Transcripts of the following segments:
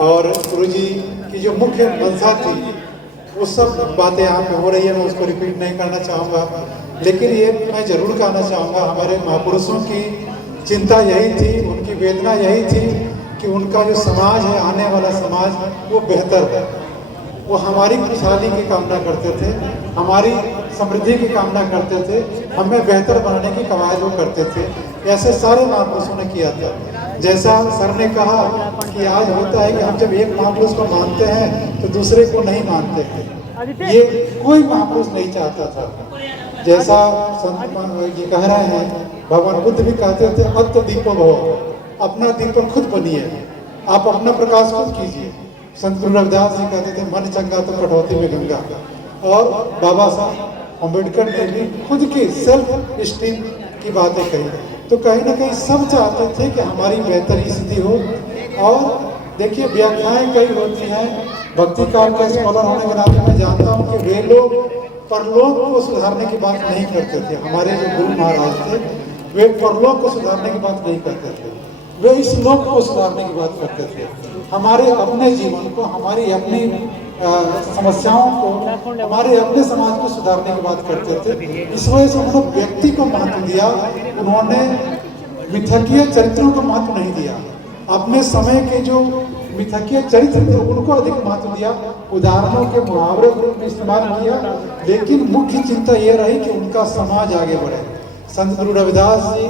और गुरु जी की जो मुख्य मंशा थी वो सब बातें यहाँ पे हो रही है, मैं उसको रिपीट नहीं करना चाहूँगा, लेकिन ये मैं जरूर कहना चाहूँगा हमारे महापुरुषों की चिंता यही थी, उनकी वेदना यही थी कि उनका जो समाज है, आने वाला समाज वो बेहतर है। वो हमारी खुशहाली की कामना करते थे, हमारी समृद्धि की कामना करते थे, हमें बेहतर बनाने की कवायद वो करते थे। ऐसे सारे महापुरुषों ने किया था। जैसा सर ने कहा कि आज होता है कि हम जब एक महापुरुष को मानते हैं तो दूसरे को नहीं मानते हैं, ये कोई महापुरुष नहीं चाहता था। जैसा संत ये कह रहे हैं, भगवान बुद्ध भी कहते थे अत्व दीपो भव, अपना दीपक खुद बनिए, आप अपना प्रकाश खुद कीजिए। संत गुरु रविदास जी कहते थे मन चंगा तो कटौती में गंगा। और बाबा साहब अम्बेडकर ने भी खुद की सेल्फ स्टीम की बातें कही। तो कहीं ना कहीं सब चाहते थे कि हमारी बेहतरी स्थिति हो। और देखिए व्याख्याएं कई होती हैं, भक्ति काल का स्कॉलर होने के नाते मैं जानता हूँ कि वे लोग परलोक को सुधारने की बात नहीं करते थे। हमारे जो गुरु महाराज थे वे परलोक को सुधारने की बात नहीं करते थे, वे इस लोक को सुधारने की बात करते थे। हमारे अपने जीवन को, हमारी अपनी समस्याओं को, हमारे अपने समाज को सुधारने की बात करते थे। इस वजह से उन्होंने व्यक्ति को महत्व दिया, उन्होंने मिथकीय चरित्रों को महत्व नहीं दिया। अपने समय के जो मिथकीय चरित्र थे उनको अधिक महत्व दिया, उदाहरणों के मुहावरे को इस्तेमाल किया, लेकिन मुख्य चिंता यह रही कि उनका समाज आगे बढ़े। संत गुरु रविदास जी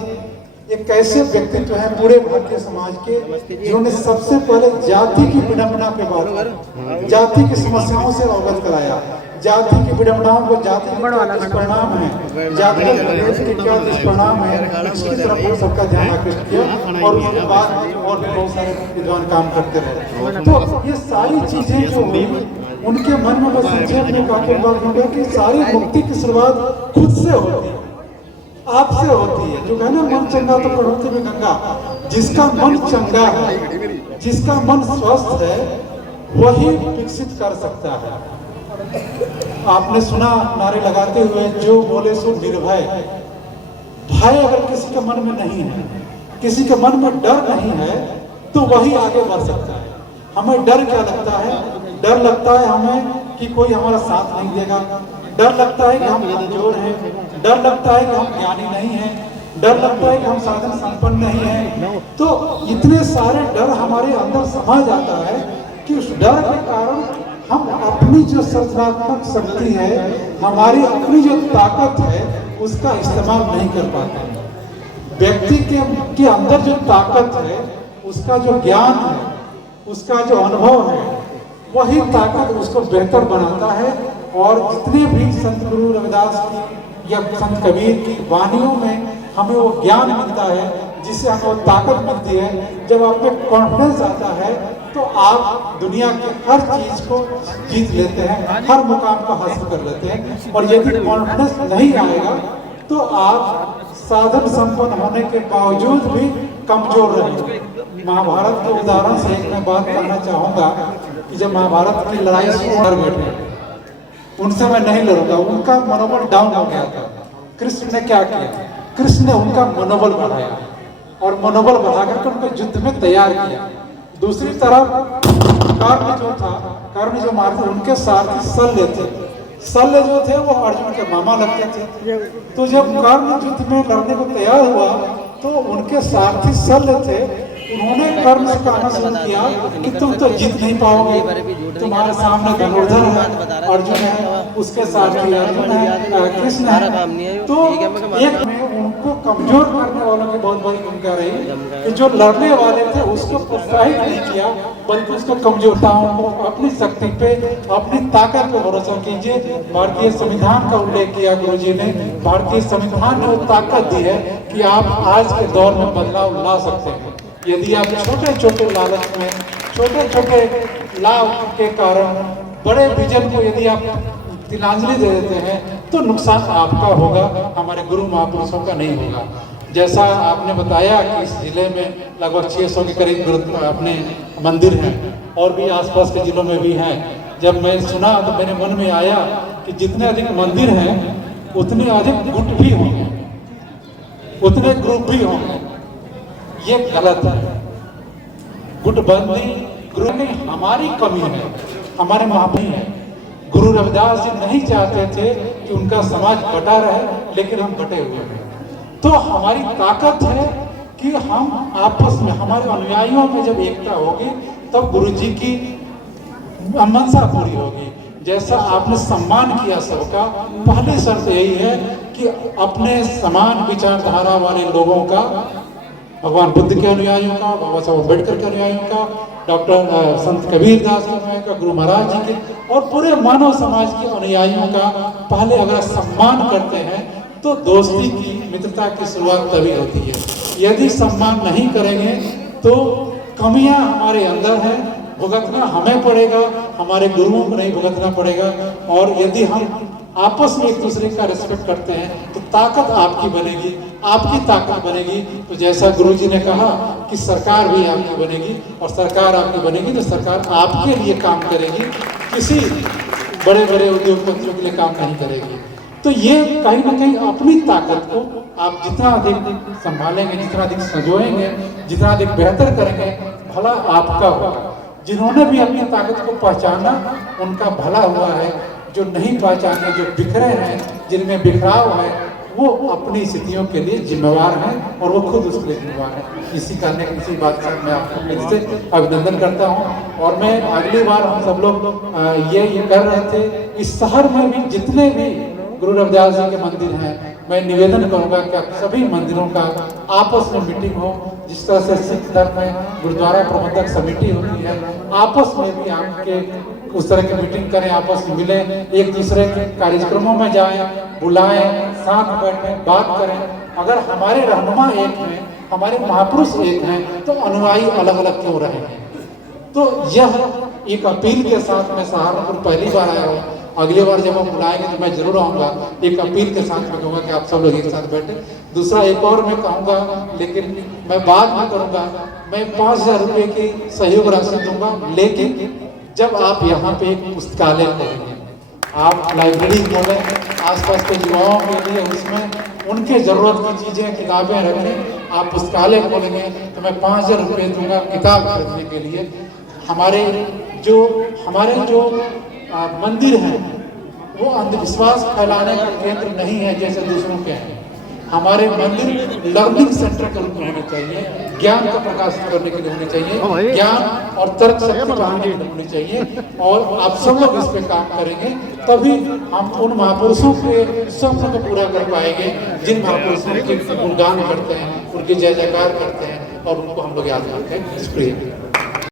एक ऐसे व्यक्तित्व हैं पूरे भारतीय समाज के, जिन्होंने सबसे पहले जाति की विडंबना पे बात की, जाति की समस्याओं से अवगत कराया, जाति की विडंबनाओं को, जाति के क्या दुष्परिणाम है, जाति के क्या दुष्परिणाम है, इसकी तरफ वो सबका ध्यान आकृष्ट किया। और उसके बाद और भी बहुत सारे विद्वान काम करते रहे। तो ये सारी चीजें जो हुई उनके मन में बस संक्षेप में काफी बात हो गया कि सारी मुक्ति की शुरुआत खुद से होती है, आपसे होती है। जो कहना मन चंगा तो कटौती में गंगा, जिसका मन चंगा है, जिसका मन स्वस्थ है, वही विकसित कर सकता है। आपने सुना नारे लगाते हुए, जो बोले सो निर्भय। भय अगर किसी के मन में नहीं है, किसी के मन में डर नहीं है, तो वही आगे बढ़ सकता है। हमें डर क्या लगता है? डर लगता है हमें कि कोई हमारा साथ नहीं देगा, डर लगता है कि हम कमजोर हैं, डर लगता है कि हम ज्ञानी नहीं हैं, डर लगता है कि हम साधन संपन्न नहीं हैं। तो इतने सारे डर हमारे अंदर समा जाता है कि उस डर के कारण हम अपनी जो सृजनात्मक शक्ति है, हमारी अपनी जो ताकत है, उसका इस्तेमाल नहीं कर पाते। व्यक्ति के अंदर जो ताकत है, उसका जो ज्ञान है, उसका जो अनुभव है, वही ताकत उसको बेहतर बनाता है। और जितने भी संत गुरु रविदास की या संत कबीर की वाणियों में हमें वो ज्ञान मिलता है, जिससे हमें वो ताकत मिलती है। जब आप में कॉन्फिडेंस आता है तो आप दुनिया की हर चीज को जीत लेते हैं, हर मुकाम को हासिल कर लेते हैं। और यदि कॉन्फिडेंस नहीं आएगा तो आप साधन संपन्न होने के बावजूद भी कमजोर रहेंगे। महाभारत के उदाहरण से एक मैं बात कहना चाहूँगा कि जब महाभारत की लड़ाई शुरू कर बैठे, उनसे मैं नहीं लड़ूंगा, उनका मनोबल डाउन हो गया था। कृष्ण ने क्या किया? कृष्ण ने उनका मनोबल बढ़ाया और मनोबल बढ़ाकर उनको युद्ध में तैयार किया। दूसरी तरफ कर्ण जो मारते, उनके सारथी शल्य थे। शल्य जो थे वो अर्जुन के मामा लगते थे। तो जब कर्ण युद्ध में लड़ने को तैयार हुआ तो उनके सारथी शल्य थे, उन्होंने कर्ण से कहना शुरू किया कि तुम तो जीत नहीं पाओगे, तुम्हारे सामने धनुर्धर है, अर्जुन है, उसके सारथी अर्जुन है, कृष्ण है। तो एक में उनको कमजोर करने वालों की बहुत बड़ी भूमिका रही कि जो लड़ने वाले थे उसको प्रोत्साहित नहीं किया, बल्कि उसको कमजोरताओं को, अपनी शक्ति पे, अपनी ताकत पे भरोसा कीजिए। भारतीय संविधान का उल्लेख किया गुरु जी ने। भारतीय संविधान ने वो ताकत दी है कि आप आज के दौर में बदलाव ला सकते हैं। यदि आप छोटे छोटे लालच में, छोटे छोटे लाभ के कारण बड़े विजन को यदि आप तिलांजलि दे देते हैं तो नुकसान आपका होगा, हमारे गुरु महापुरुषों का नहीं होगा। जैसा आपने बताया कि इस जिले में लगभग 600 के करीब अपने मंदिर हैं और भी आसपास के जिलों में भी हैं। जब मैं सुना तो मेरे मन में आया कि जितने अधिक मंदिर हैं उतने अधिक गुट भी होंगे, उतने ग्रुप भी होंगे। ये गलत है। गुटबंदी गुरु में हमारी कमी है, हमारे महापुरुष है। गुरु रविदास जी नहीं चाहते थे कि उनका समाज बटा रहे, लेकिन हम बटे हुए हैं। तो हमारी ताकत है कि हम आपस में, हमारे अनुयायियों में जब एकता होगी तब गुरु जी की मंशा पूरी होगी। जैसा आपने सम्मान किया सबका, पहली शर्त यही है कि अपने समान विचारधारा वाले लोगों का, भगवान बुद्ध के अनुयायियों का, बाबा साहब अम्बेडकर के अनुयायियों का, डॉक्टर संत कबीर दास के अनुयायियों का, गुरु महाराज जी के और पूरे मानव समाज के अनुयायियों का पहले अगर सम्मान करते हैं तो दोस्ती की, मित्रता की शुरुआत तभी होती है। यदि सम्मान नहीं करेंगे तो कमियां हमारे अंदर हैं, भुगतना हमें पड़ेगा, हमारे गुरुओं को नहीं भुगतना पड़ेगा। और यदि हम आपस में एक दूसरे का रिस्पेक्ट करते हैं तो ताकत आपकी बनेगी, आपकी ताकत बनेगी। तो जैसा गुरु जी ने कहा कि सरकार भी आपकी बनेगी, और सरकार आपकी बनेगी तो सरकार आपके लिए काम करेगी, किसी बड़े बड़े उद्योगपतियों के लिए काम नहीं करेगी। तो ये कहीं ना कहीं अपनी ताकत को आप जितना अधिक संभालेंगे, जितना अधिक संजोएंगे, जितना अधिक बेहतर करेंगे, भला आपका होगा। जिन्होंने भी अपनी ताकत को पहचाना उनका भला हुआ है, जो नहीं पहचाने, जो बिखरे हैं, जिनमें बिखराव है, वो अपनी स्थितियों के लिए जिम्मेवार हैं और वो खुद उसके लिए जिम्मेवार हैं। इसी करने इसी बात से मैं आपको फिर से अभिनंदन करता हूँ। और मैं अगली बार हम सब लोग ये कर रहे थे, इस शहर में भी जितने भी गुरु रविदास जी के मंदिर हैं, मैं निवेदन करूंगा कि आप सभी मंदिरों का आपस में मीटिंग हो। जिस तरह से सिख धर्म में गुरुद्वारा प्रबंधक समिति होती है, आपस में भी आपके उस तरह की मीटिंग करें, आपस में मिलें, एक दूसरे के कार्यक्रमों में जाएं, बुलाएं, साथ बैठें, बात करें। अगर हमारे रहनुमा एक हैं, हमारे महापुरुष एक हैं, तो अनुयायी अलग अलग क्यों रहेंगे? तो यह एक अपील के साथ मैं सहारनपुर पहली बार आया हूँ, अगली बार जब हम बुलाएंगे तो मैं जरूर आऊँगा। एक अपील के साथ मैं कहूँगा कि आप सब लोग एक साथ बैठे। दूसरा एक और मैं कहूँगा, लेकिन मैं बाद में करूँगा, मैं 5,000 रुपये की सहयोग राशि दूंगा, लेकिन जब आप यहाँ पे एक पुस्तकालय खोलेंगे, आप लाइब्रेरी खोलें आसपास के युवाओं के लिए, उसमें उनके ज़रूरत की चीज़ें, किताबें रखें, आप पुस्तकालय खोलेंगे तो मैं 5,000 रुपये दूंगा किताब खरीदने के लिए। हमारे जो मंदिर हैं वो अंधविश्वास फैलाने का केंद्र नहीं है जैसे दूसरों के हैं। हमारे मंदिर लर्निंग सेंटर के रूप में होने चाहिए, ज्ञान का प्रकाशन करने के लिए होने चाहिए, ज्ञान और तर्क शक्ति बढ़ाने के लिए होने चाहिए। और आप सब लोग इस पे काम करेंगे तभी हम उन महापुरुषों के स्वप्न को पूरा कर पाएंगे जिन महापुरुषों के गुणगान करते हैं, उनकी जय जयकार करते हैं और उनको हम लोग याद करते हैं। शुक्रिया।